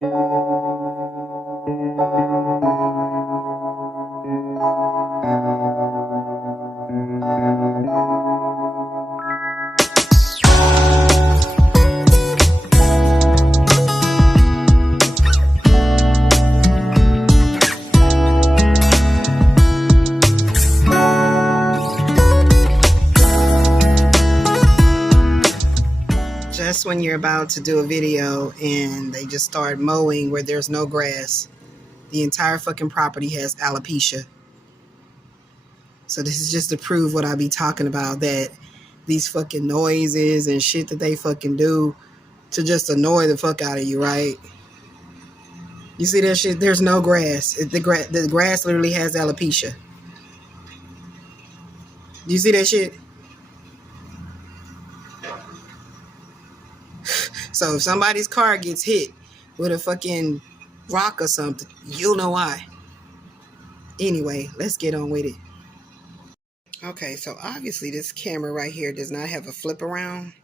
Just when you're about to do a video and they just start mowing where there's no grass, the entire fucking property has alopecia. So this is just to prove what I be talking about, that these fucking noises and shit that they fucking do to just annoy the fuck out of you, right? You see that shit? There's no grass. The grass literally has alopecia. Do you see that shit? So if somebody's car gets hit with a fucking rock or something, you'll know why. Anyway, let's get on with it. Okay, so obviously this camera right here does not have a flip around.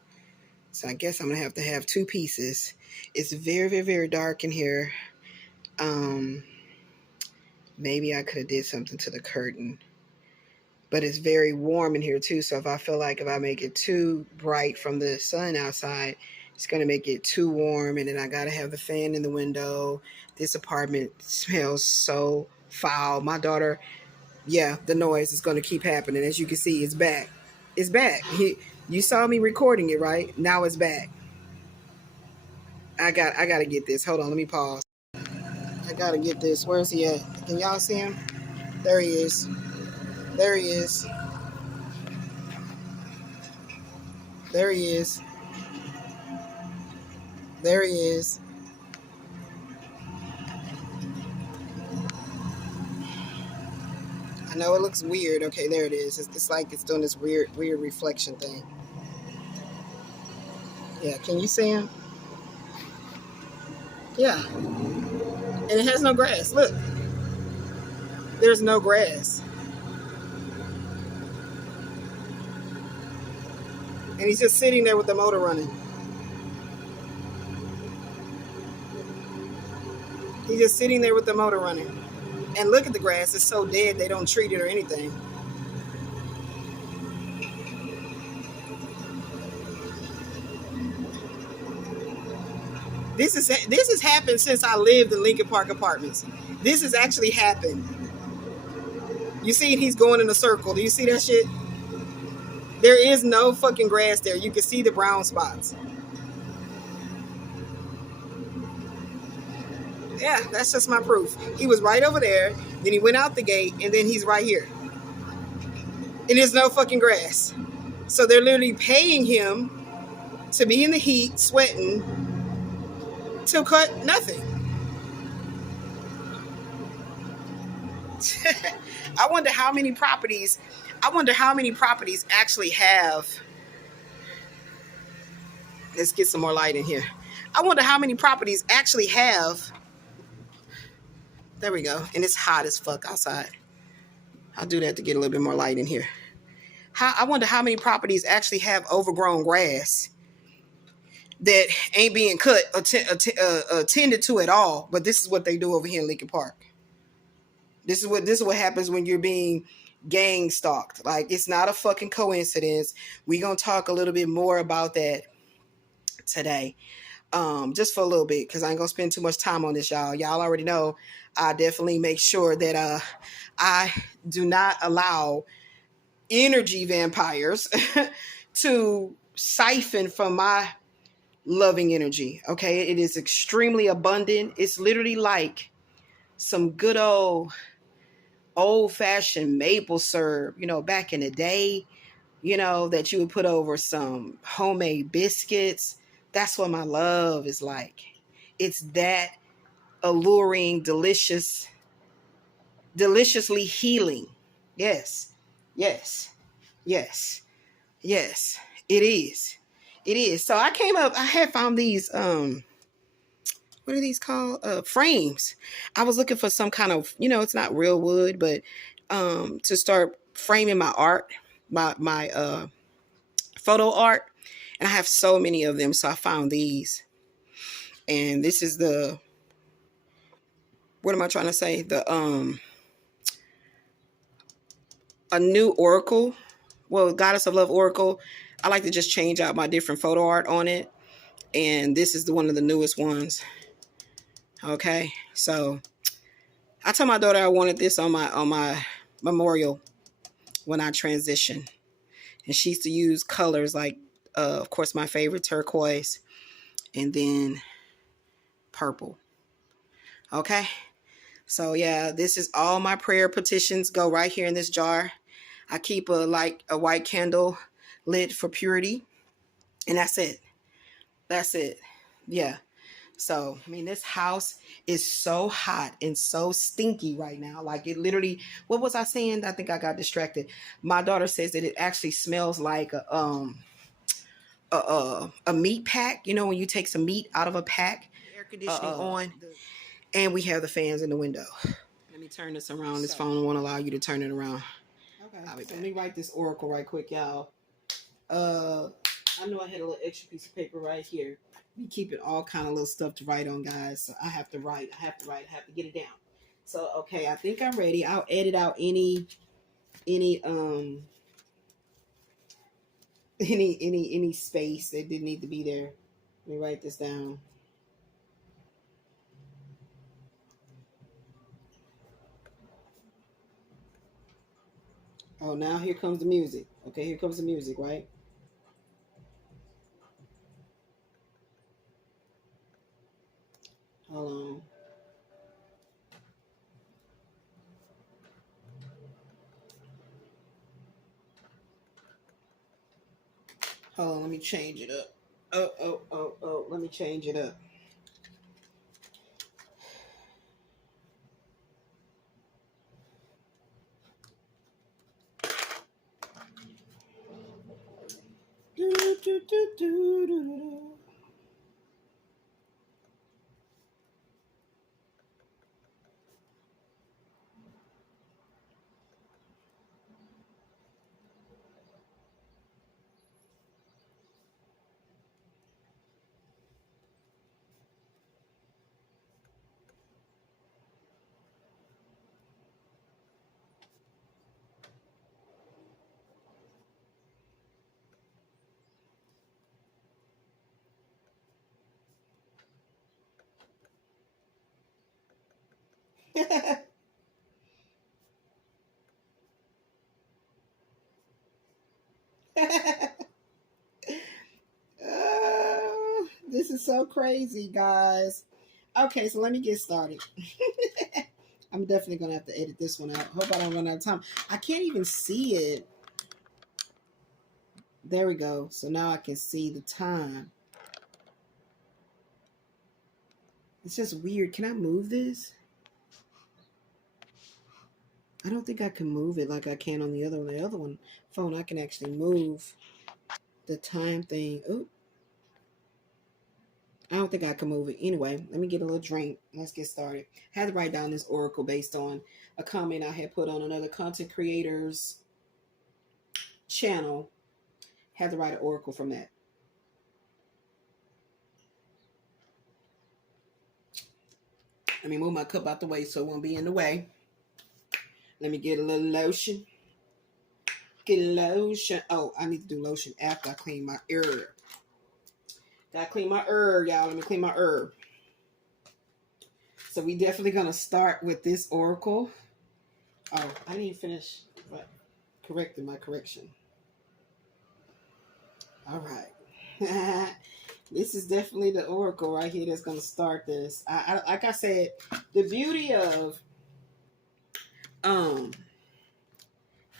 So I guess I'm going to have two pieces. It's very, very, very dark in here. Maybe I could have did something to the curtain. But it's very warm in here too. So if I feel like if I make it too bright from the sun outside, it's going to make it too warm. And then I got to have the fan in the window. This apartment smells so foul. My daughter, yeah, the noise is going to keep happening. As you can see, it's back. It's back. You saw me recording it, right? Now it's back. I got to get this. Hold on. Let me pause. I got to get this. Where's he at? Can y'all see him? There he is. There he is. There he is. There he is. I know it looks weird. Okay, there it is. It's like it's doing this weird reflection thing. Yeah, can you see him? Yeah. And it has no grass. Look. There's no grass. And he's just sitting there with the motor running. He's just sitting there with the motor running. And look at the grass. It's so dead they don't treat it or anything. This has happened since I lived in Lincoln Park Apartments. This has actually happened. You see he's going in a circle. Do you see that shit? There is no fucking grass there. You can see the brown spots. Yeah, that's just my proof. He was right over there, then he went out the gate, and then he's right here. And there's no fucking grass. So they're literally paying him to be in the heat, sweating, to cut nothing. I wonder how many properties actually have. Let's get some more light in here. I wonder how many properties actually have. There we go. And it's hot as fuck outside. I'll do that to get a little bit more light in here. I wonder how many properties actually have overgrown grass that ain't being cut or tended to at all. But this is what they do over here in Lincoln Park. This is what happens when you're being gang stalked. Like, it's not a fucking coincidence. We're going to talk a little bit more about that today. Just for a little bit, because I ain't going to spend too much time on this, y'all. Y'all already know I definitely make sure that I do not allow energy vampires to siphon from my loving energy. Okay, it is extremely abundant. It's literally like some good old-fashioned maple syrup, back in the day, that you would put over some homemade biscuits. That's what my love is like. It's that alluring, deliciously healing. Yes, yes, yes, yes, it is. It is. So I had found these, what are these called? Frames. I was looking for some kind of, it's not real wood, but to start framing my art, my photo art. And I have so many of them. So I found these. And this is the what am I trying to say? A new oracle. Well, Goddess of Love Oracle. I like to just change out my different photo art on it. And this is one of the newest ones. Okay. So I told my daughter I wanted this on my memorial when I transition. And she used to use colors like, of course, my favorite, turquoise, and then purple. Okay. So yeah, this is all my prayer petitions go right here in this jar. I keep a white candle lit for purity, and that's it. That's it. Yeah. So, I mean, this house is so hot and so stinky right now. Like it literally, what was I saying? I think I got distracted. My daughter says that it actually smells like a meat pack. You know, when you take some meat out of a pack, air conditioning on, and we have the fans in the window. Let me turn this around. This phone won't allow you to turn it around. Okay. So let me write this oracle right quick, y'all. I know I had a little extra piece of paper right here. We keep it all kind of little stuff to write on, guys. So I have to write. I have to get it down. So okay, I think I'm ready. I'll edit out any space that didn't need to be there. Let me write this down. Oh, now here comes the music. Okay, here comes the music, right? Hold on. Hold on, let me change it up. Oh, let me change it up. Do. This is so crazy, guys. Okay, so let me get started. I'm definitely gonna have to edit this one out. Hope I don't run out of time. I can't even see it. There we go. So now I can see the time. It's just weird. Can I move this? I don't think I can move it like I can on the other one. The other one phone, I can actually move the time thing. Oop. I don't think I can move it. Anyway, let me get a little drink. Let's get started. I had to write down this oracle based on a comment I had put on another content creator's channel. Had to write an oracle from that. Let me move my cup out the way so it won't be in the way. Let me get a little lotion. Get lotion. Oh, I need to do lotion after I clean my herb. Gotta clean my herb, y'all. Let me clean my herb. So we definitely gonna start with this oracle. Oh, I didn't even finish correcting my correction. All right. This is definitely the oracle right here that's gonna start this. I like I said, the beauty of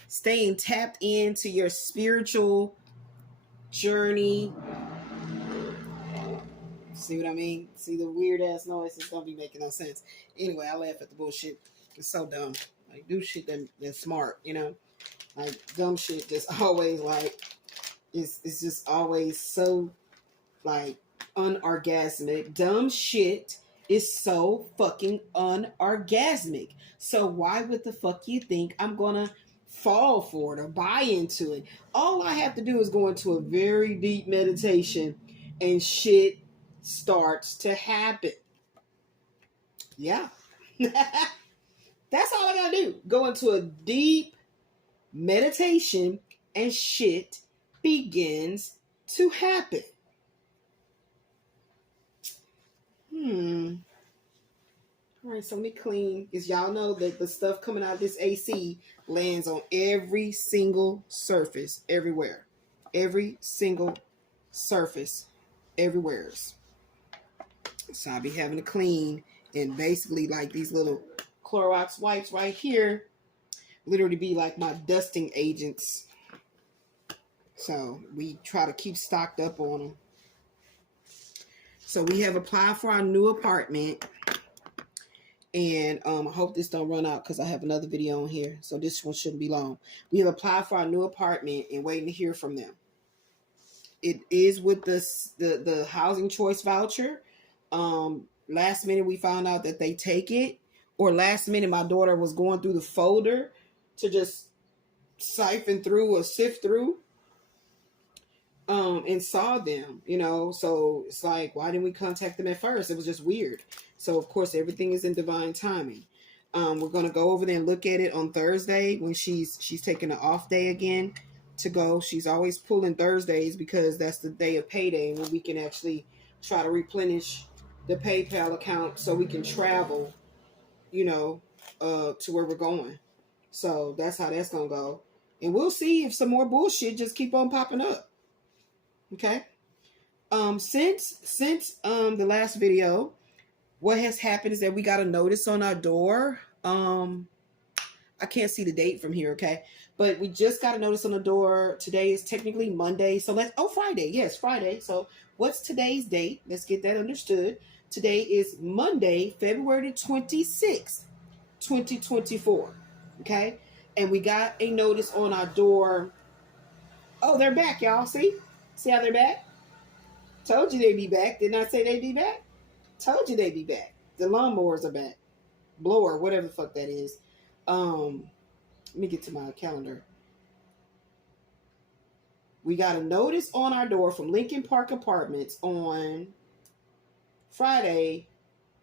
staying tapped into your spiritual journey. See what I mean? See the weird ass noise? It's gonna be making no sense. Anyway, I laugh at the bullshit. It's so dumb. Like do shit that's smart, you know? Like dumb shit just always like it's just always so like unorgasmic. Dumb shit is so fucking unorgasmic. So why would the fuck you think I'm gonna fall for it or buy into it? All I have to do is go into a very deep meditation and shit starts to happen. Yeah. That's all I gotta do. Go into a deep meditation and shit begins to happen. All right, so let me clean. Because y'all know that the stuff coming out of this AC lands on every single surface, everywhere. Every single surface, everywhere. So I'll be having to clean. And basically, like these little Clorox wipes right here, literally be like my dusting agents. So we try to keep stocked up on them. So we have applied for our new apartment. And I hope this don't run out because I have another video on here. So this one shouldn't be long. We have applied for our new apartment and waiting to hear from them. It is with the housing choice voucher. Last minute we found out that they take it. Or last minute my daughter was going through the folder to just siphon through or sift through. And saw them, you know, so it's like, why didn't we contact them at first? It was just weird. So of course everything is in divine timing. We're gonna go over there and look at it on Thursday when she's taking an off day again to go. She's always pulling Thursdays because that's the day of payday when we can actually try to replenish the PayPal account so we can travel, you know, to where we're going. So that's how that's gonna go. And we'll see if some more bullshit just keep on popping up. Okay. Since the last video, what has happened is that we got a notice on our door. I can't see the date from here, okay? But we just got a notice on the door. Today is technically Monday. So Friday. Yes, Friday. So what's today's date? Let's get that understood. Today is Monday, February 26th, 2024. Okay? And we got a notice on our door. Oh, they're back, y'all. See? See how they're back? Told you they'd be back. Didn't I say they'd be back? Told you they'd be back. The lawnmowers are back. Blower, whatever the fuck that is. Let me get to my calendar. We got a notice on our door from Lincoln Park Apartments on Friday,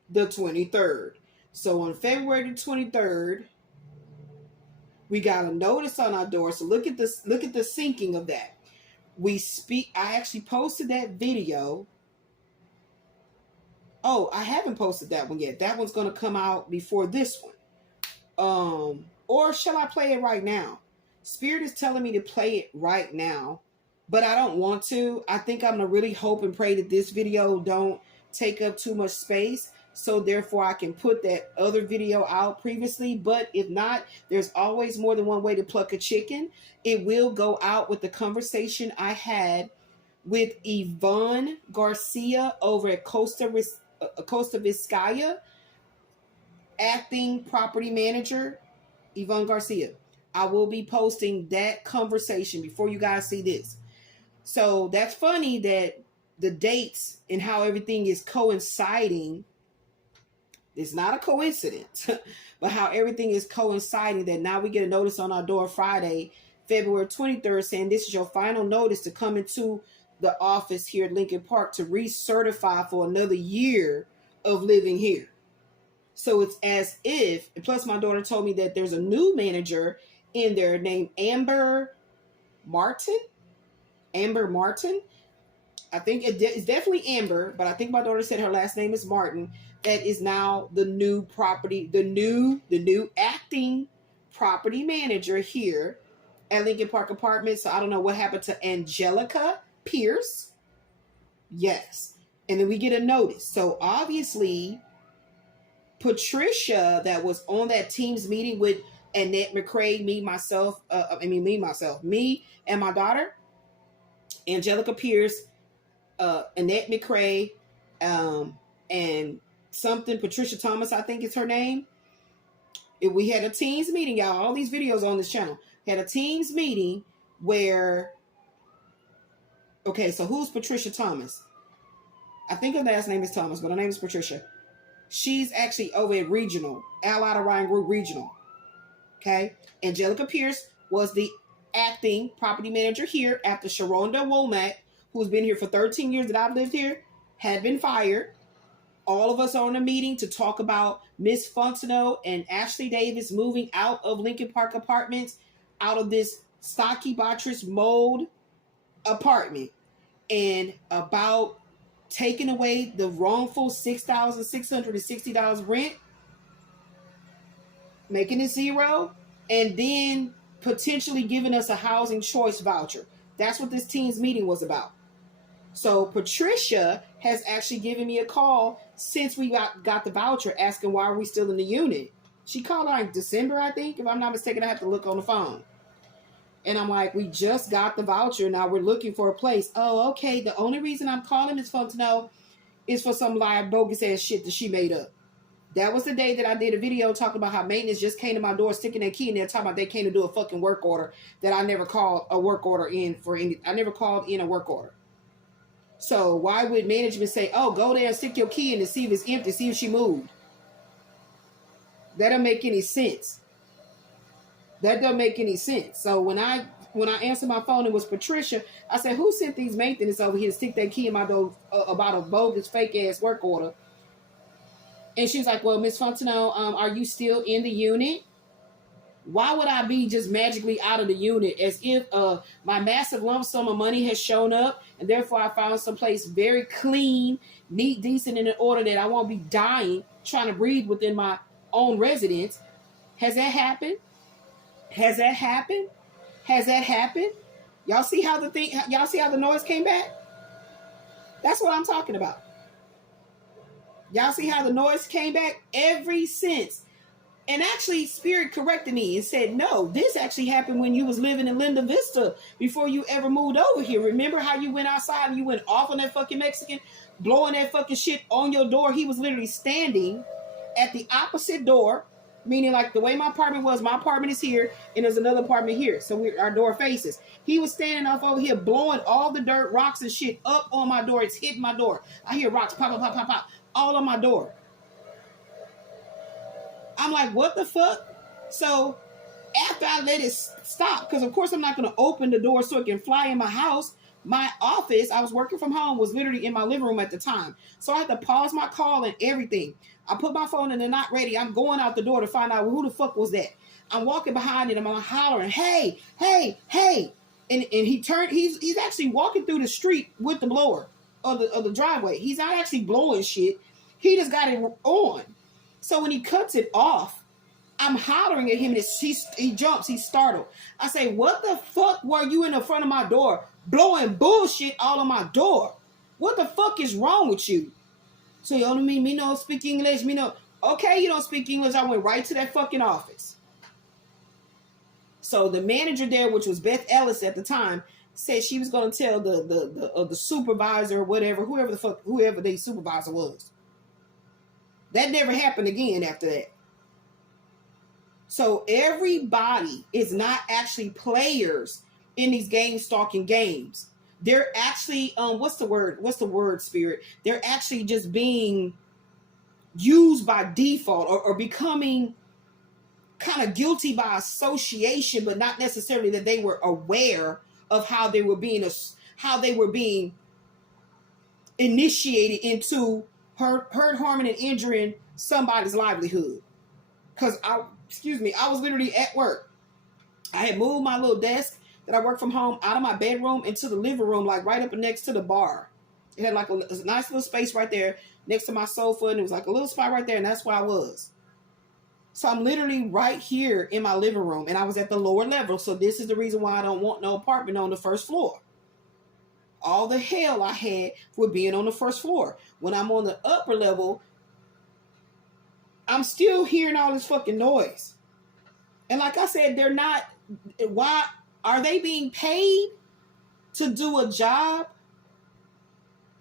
the 23rd. So on February the 23rd, we got a notice on our door. So look at this. Look at the syncing of that. I actually posted that video. Oh, I haven't posted that one yet. That one's going to come out before this one. Or shall I play it right now? Spirit is telling me to play it right now, but I don't want to. I think I'm going to really hope and pray that this video don't take up too much space. So therefore I can put that other video out previously. But if not, there's always more than one way to pluck a chicken. It will go out with the conversation I had with Yvonne Garcia over at Costa Vizcaya, acting property manager, Yvonne Garcia. I will be posting that conversation before you guys see this. So that's funny that the dates and how everything is coinciding. It's not a coincidence, but how everything is coinciding that now we get a notice on our door Friday, February 23rd, saying this is your final notice to come into the office here at Lincoln Park to recertify for another year of living here. So it's as if, and plus my daughter told me that there's a new manager in there named Amber Martin. I think it's definitely Amber, but I think my daughter said her last name is Martin. That is now the new acting property manager here at Lincoln Park Apartments. So I don't know what happened to Angelica P.I.C.S. Yes. And then we get a notice. So obviously, Patricia, that was on that team's meeting with Annette McCrae, me and my daughter, Angelica P.I.C.S., Annette McCrae, and something, Patricia Thomas, I think is her name. We had a team's meeting, y'all. All these videos on this channel. Had a team's meeting where, okay, so who's Patricia Thomas? I think her last name is Thomas, but her name is Patricia. She's actually over at Regional, Allied Orion Group Regional. Okay? Angelica P.I.C.S. was the acting property manager here after Sharonda Womack, who's been here for 13 years that I've lived here, had been fired. All of us are in a meeting to talk about Miss Fontenot and Ashley Davis moving out of Lincoln Park Apartments, out of this stocky bottress mold apartment, and about taking away the wrongful $6,660 rent, making it zero, and then potentially giving us a housing choice voucher. That's what this team's meeting was about. So Patricia has actually given me a call since we got the voucher, asking why are we still in the unit. She called like December, I think. If I'm not mistaken, I have to look on the phone. And I'm like, we just got the voucher. Now we're looking for a place. Oh, okay. The only reason I'm calling Ms. Fontenot is for some bogus ass shit that she made up. That was the day that I did a video talking about how maintenance just came to my door, sticking their key in there, talking about they came to do a fucking work order that I never called a work order in for any. I never called in a work order. So why would management say, oh, go there and stick your key in to see if it's empty, see if she moved? That don't make any sense. That don't make any sense. So when I answered my phone, it was Patricia. I said, who sent these maintenance over here to stick their key in my door about a bogus, fake-ass work order? And she's like, well, Miss Fontenot, are you still in the unit? Why would I be just magically out of the unit as if my massive lump sum of money has shown up and therefore I found someplace very clean, neat, decent, and in order that I won't be dying trying to breathe within my own residence? Has that happened? Has that happened? Has that happened? Y'all see how the noise came back? That's what I'm talking about. Y'all see how the noise came back? Every since. And actually, Spirit corrected me and said, no, this actually happened when you was living in Linda Vista before you ever moved over here. Remember how you went outside and you went off on that fucking Mexican, blowing that fucking shit on your door? He was literally standing at the opposite door, meaning like the way my apartment is here and there's another apartment here. So our door faces. He was standing off over here blowing all the dirt, rocks and shit up on my door. It's hitting my door. I hear rocks pop, pop, pop, pop, pop, all on my door. I'm like, what the fuck? So after I let it stop, because of course I'm not going to open the door so it can fly in my house. My office, I was working from home, was literally in my living room at the time. So I had to pause my call and everything. I put my phone in the not ready. I'm going out the door to find out who the fuck was that. I'm walking behind it. I'm hollering, hey, hey, hey. And he turned, he's actually walking through the street with the blower of the driveway. He's not actually blowing shit. He just got it on. So when he cuts it off, I'm hollering at him and he jumps, he's startled. I say, what the fuck were you in the front of my door blowing bullshit all on my door? What the fuck is wrong with you? So you only me no speak English, me no. Okay, you don't speak English. I went right to that fucking office. So the manager there, which was Beth Ellis at the time, said she was going to tell the supervisor or whatever, whoever the supervisor was. That never happened again after that. So everybody is not actually players in these game stalking games. They're actually, what's the word, Spirit? They're actually just being used by default or becoming kind of guilty by association, but not necessarily that they were aware of how they were being initiated into hurt, harming, and injuring somebody's livelihood. Because I was literally at work. I had moved my little desk that I work from home out of my bedroom into the living room, like right up next to the bar. It had like a nice little space right there next to my sofa, and it was like a little spot right there, and that's where I was. So I'm literally right here in my living room, and I was at the lower level, so this is the reason why I don't want no apartment on the first floor. All the hell I had for being on the first floor. When I'm on the upper level, I'm still hearing all this fucking noise. And like I said, why are they being paid to do a job?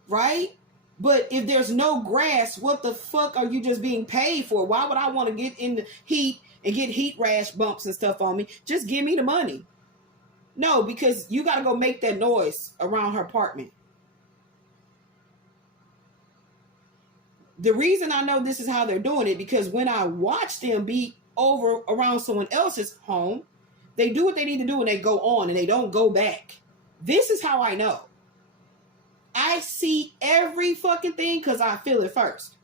Right? But if there's no grass, what the fuck are you just being paid for? Why would I want to get in the heat and get heat rash bumps and stuff on me? Just give me the money. No, because you got to go make that noise around her apartment. The reason I know this is how they're doing it, because when I watch them be over around someone else's home, they do what they need to do and they go on and they don't go back. This is how I know. I see every fucking thing because I feel it first.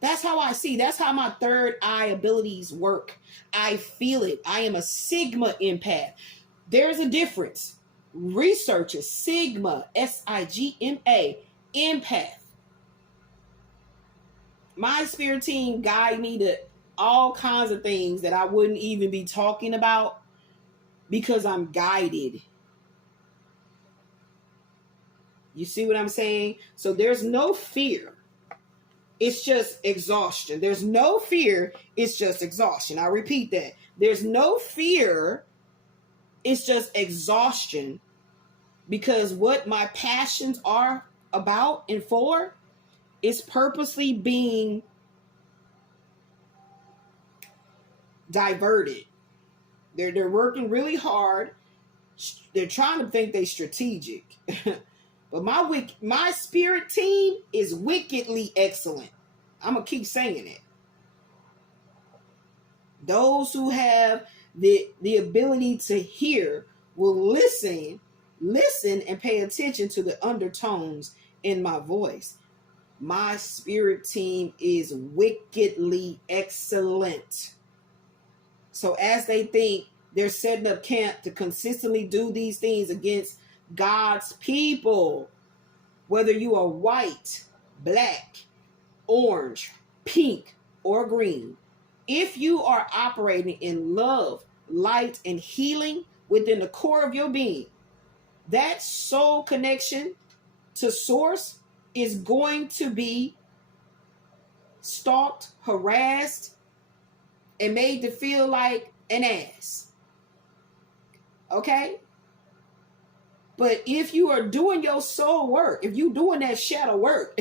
That's how I see. That's how my third eye abilities work. I feel it. I am a Sigma empath. There's a difference. Researchers, Sigma, S-I-G-M-A, empath. My spirit team guide me to all kinds of things that I wouldn't even be talking about because I'm guided. You see what I'm saying? So there's no fear. It's just exhaustion. There's no fear. It's just exhaustion. I repeat that. There's no fear. It's just exhaustion, because what my passions are about and for is purposely being diverted. They're working really hard. They're trying to think they strategic. But my spirit team is wickedly excellent. I'm going to keep saying it. Those who have the ability to hear will listen and pay attention to the undertones in my voice. My spirit team is wickedly excellent. So as they think they're setting up camp to consistently do these things against God's people, whether you are white, black, orange, pink, or green, if you are operating in love, light, and healing within the core of your being, that soul connection to source is going to be stalked, harassed, and made to feel like an ass. Okay? But if you are doing your soul work, if you doing that shadow work,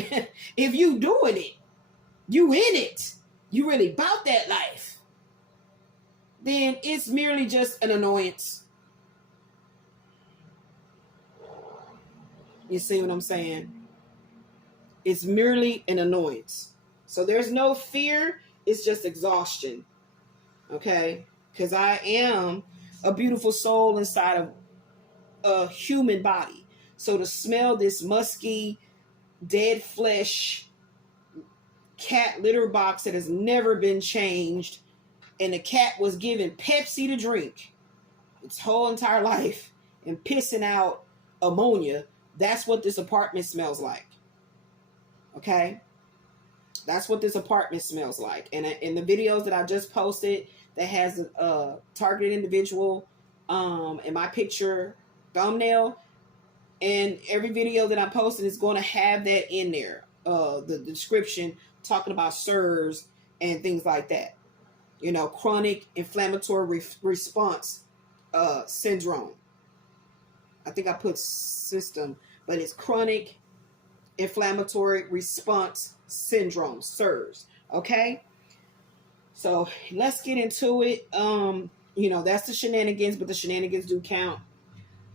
if you doing it, you in it, you really about that life, then it's merely just an annoyance. You see what I'm saying? It's merely an annoyance. So there's no fear. It's just exhaustion. Okay? Because I am a beautiful soul inside of a human body. So to smell this musky, dead flesh cat litter box that has never been changed, and the cat was given Pepsi to drink its whole entire life and pissing out ammonia, that's what this apartment smells like. Okay? That's what this apartment smells like. And in the videos that I just posted that has a targeted individual in my picture thumbnail, and every video that I'm posting is going to have that in there. The description talking about SIRS and things like that. You know, chronic inflammatory response syndrome. I think I put system, but it's chronic inflammatory response syndrome, SIRS. Okay? So let's get into it. You know, that's the shenanigans, but the shenanigans do count.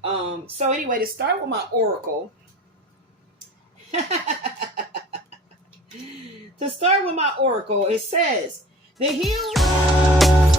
So anyway, to start with my oracle. To start with my oracle, it says, the healing